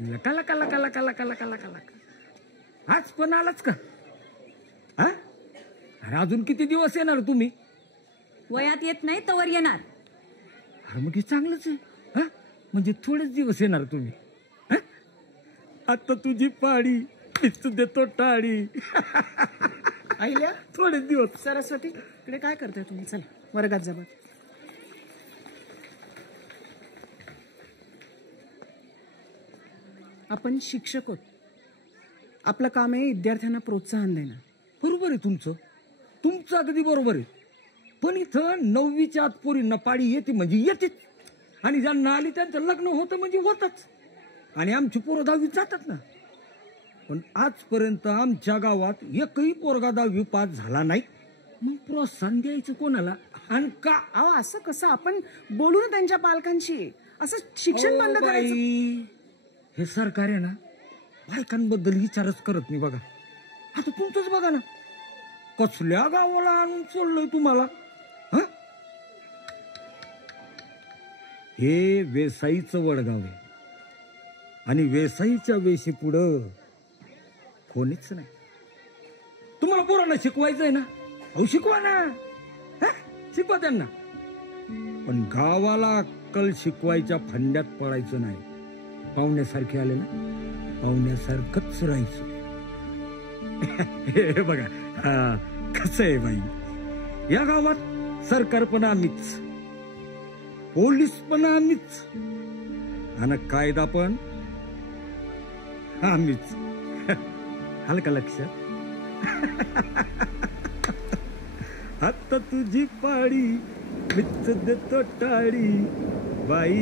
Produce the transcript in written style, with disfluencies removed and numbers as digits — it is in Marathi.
लका लका लका लका लका लका लका लका आज पण आलाच का? हा अरे अजून किती दिवस येणार तुम्ही? वयात येत नाही तवर येणार. अरे मग हे चांगलंच आहे. हा म्हणजे थोडेच दिवस येणार तुम्ही. आता तुझी पाडी तू देतो टाळी. आईल्या थोडेच दिवस. सरस्वती इकडे काय करताय तुम्ही? चला वर्गात जा. आपण शिक्षक आहोत. आपलं काम आहे विद्यार्थ्यांना प्रोत्साहन देणं. बरोबर आहे तुमचं अगदी बरोबर आहे. पण इथं 9वीच्या आत पोरींना पाडी येते म्हणजे येतेच, आणि ज्यांना आली त्यांचं लग्न होतं म्हणजे होतच, आणि आमची पोरं 10वीत जातात ना. पण आजपर्यंत आमच्या गावात एकही पोरगा 10वी पास झाला नाही. मग प्रोत्साहन द्यायचं कोणाला आणि का? अहो असं कसं? आपण बोलू ना त्यांच्या पालकांशी. असं शिक्षण बंद करायचं? हे सरकार आहे ना बायकांबद्दल विचारच करत नाही. बघा आता तुमचंच बघा ना, कसल्या गावाला आणून सोडलंय तुम्हाला. हे वेसाईचं वडगाव आहे, आणि वेसाईच्या वेशी पुढं कोणीच नाही. तुम्हाला पोरांना शिकवायचंय ना, अहो शिकवा ना. शिकवा त्यांना, पण गावाला अक्कल शिकवायच्या फंड्यात पडायचं नाही. पाहुण्यासारखे आले ना, पाहुण्यासारखंच राहायचं. हे बघा कसं आहे बाई, या गावात सरकार पण आम्हीच, पोलीस पण आम्हीच, आणि कायदा पण आम्हीच. हलका लक्षात. आता तुझी पाडी मीच देतो टाळी बाई.